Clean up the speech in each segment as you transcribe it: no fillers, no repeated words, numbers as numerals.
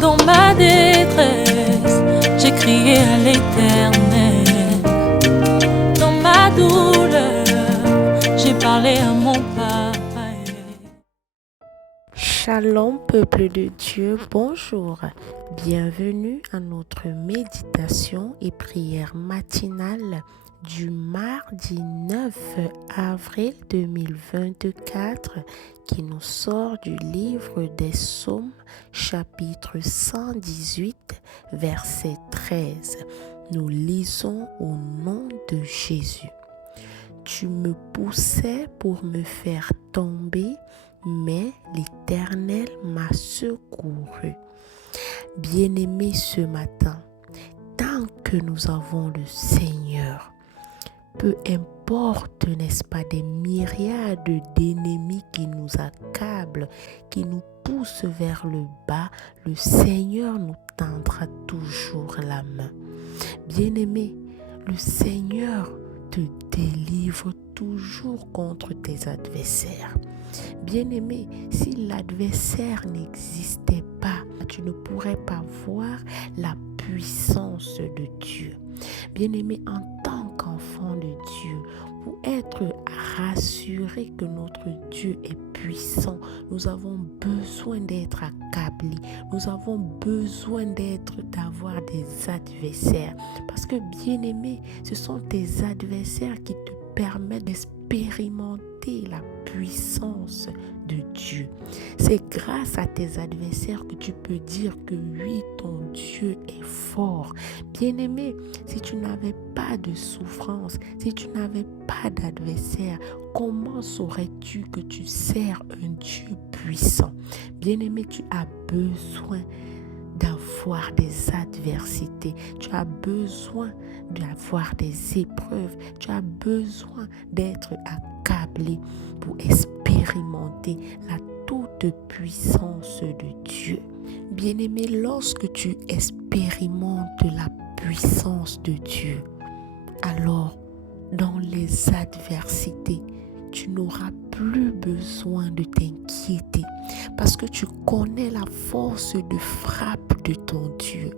Dans ma détresse, j'ai crié à l'Éternel. Dans ma douleur, j'ai parlé à mon Papa. Shalom peuple de Dieu, bonjour. Bienvenue à notre méditation et prière matinale du mardi 9 avril 2024 qui nous sort du livre des Psaumes chapitre 118 verset 13. Nous lisons au nom de Jésus. Tu me poussais pour me faire tomber, mais l'Éternel m'a secouru. Bien-aimés, ce matin, tant que nous avons le Seigneur, peu importe, n'est-ce pas, des myriades d'ennemis qui nous accablent, qui nous poussent vers le bas, le Seigneur nous tendra toujours la main. Bien-aimé, le Seigneur te délivre toujours contre tes adversaires. Bien-aimé, si l'adversaire n'existait pas, tu ne pourrais pas voir la puissance de Dieu. Bien-aimé, en tant qu'enfant de Dieu, pour être rassuré que notre Dieu est puissant, nous avons besoin d'être accablés. Nous avons besoin d'avoir des adversaires. Parce que, bien-aimé, ce sont tes adversaires qui te permettent d'expérimenter la puissance de Dieu. C'est grâce à tes adversaires que tu peux dire que oui, ton Dieu est fort. Bien-aimé, si tu n'avais pas de souffrance, si tu n'avais pas d'adversaire, comment saurais-tu que tu sers un Dieu puissant? Bien-aimé, tu as besoin d'avoir des adversités, tu as besoin d'avoir des épreuves, tu as besoin d'être accablé pour expérimenter la toute puissance de Dieu. Bien-aimé, lorsque tu expérimentes la puissance de Dieu, alors dans les adversités, tu n'auras plus besoin de t'inquiéter parce que tu connais la force de frappe de ton Dieu.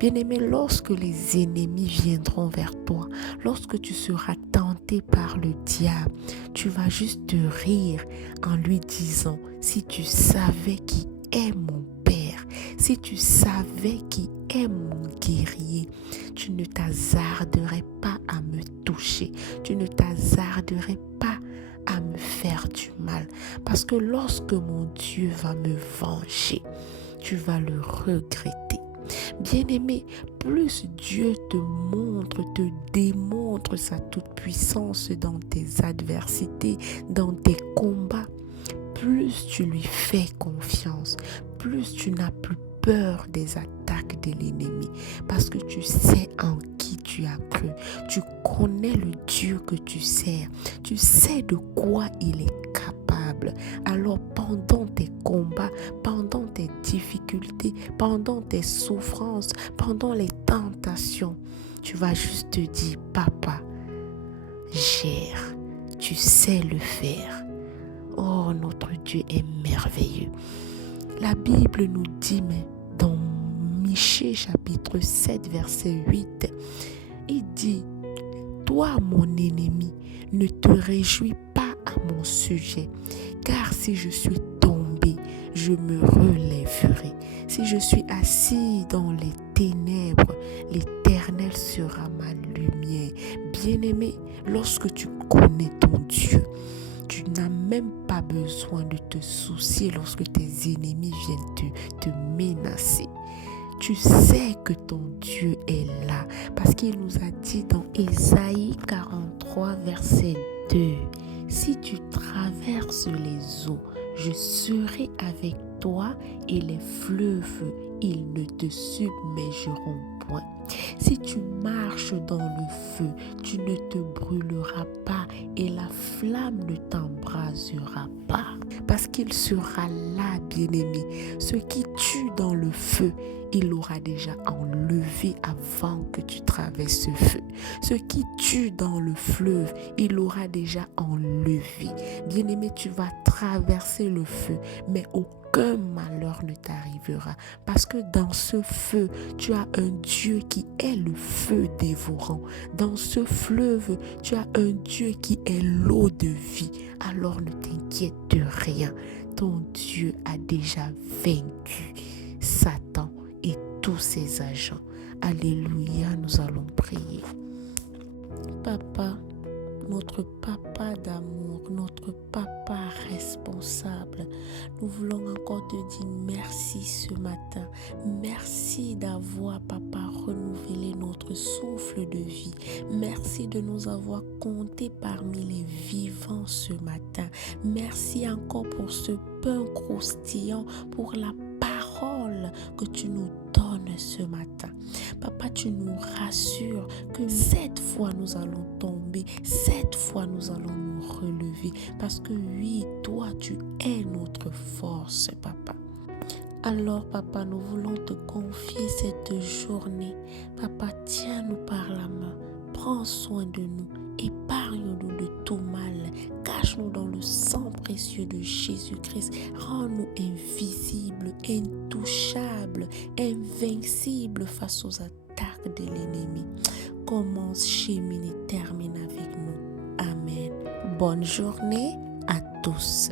Bien-aimé, lorsque les ennemis viendront vers toi, lorsque tu seras tenté par le diable, tu vas juste te rire en lui disant, si tu savais qui est mon Père, si tu savais qui est mon guerrier, tu ne t'hasarderais pas à me toucher, tu ne t'hasarderais pas à me faire du mal. Parce que lorsque mon Dieu va me venger, tu vas le regretter. Bien-aimé, plus Dieu te démontre sa toute-puissance dans tes adversités, dans tes combats, plus tu lui fais confiance, plus tu n'as plus peur des attaques de l'ennemi parce que tu sais en qui tu as cru. Tu connais le Dieu que tu sers. Tu sais de quoi il est capable. Alors pendant tes combats, pendant tes difficultés, pendant tes souffrances, pendant les tentations, tu vas juste te dire, Papa, gère. Tu sais le faire. Oh, notre Dieu est merveilleux. La Bible nous dit, mais dans Michée chapitre 7 verset 8, il dit, toi mon ennemi, ne te réjouis pas à mon sujet, car si je suis tombé, je me relèverai. Si je suis assis dans les ténèbres, l'Éternel sera ma lumière. Bien-aimé, lorsque tu connais ton Dieu, tu n'as même pas besoin de te soucier lorsque tes ennemis viennent te menacer. Tu sais que ton Dieu est là parce qu'il nous a dit dans Ésaïe 43 verset 2, si tu traverses les eaux, je serai avec toi et les fleuves, ils ne te submergeront point. Si tu marches dans le feu, tu ne te brûleras pas et la flamme ne t'embrasera pas. Parce qu'il sera là, bien-aimé. Ce qui tue dans le feu, il l'aura déjà enlevé avant que tu traverses ce feu. Ce qui tue dans le fleuve, il l'aura déjà enlevé. Bien-aimé, tu vas traverser le feu, mais au aucun malheur ne t'arrivera. Parce que dans ce feu, tu as un Dieu qui est le feu dévorant. Dans ce fleuve, tu as un Dieu qui est l'eau de vie. Alors ne t'inquiète de rien. Ton Dieu a déjà vaincu Satan et tous ses agents. Alléluia, nous allons prier. Papa, notre papa d'amour, notre papa responsable, nous voulons encore te dire merci ce matin. Merci d'avoir, papa, renouvelé notre souffle de vie. Merci de nous avoir comptés parmi les vivants ce matin. Merci encore pour ce pain croustillant, pour la parole que tu nous donnes ce matin. Papa, tu nous rassures que 7 fois nous allons tomber, 7 fois nous allons nous relever. Parce que oui, toi, tu es notre force, papa. Alors, papa, nous voulons te confier cette journée. Papa, tiens-nous par la main. Prends soin de nous. Épargne-nous de tout mal. Cache-nous dans le sang précieux de Jésus-Christ. Rends-nous invisibles, intouchables, invincibles face aux attaques de l'ennemi. Commence, chemine et termine avec nous. Amen. Bonne journée à tous.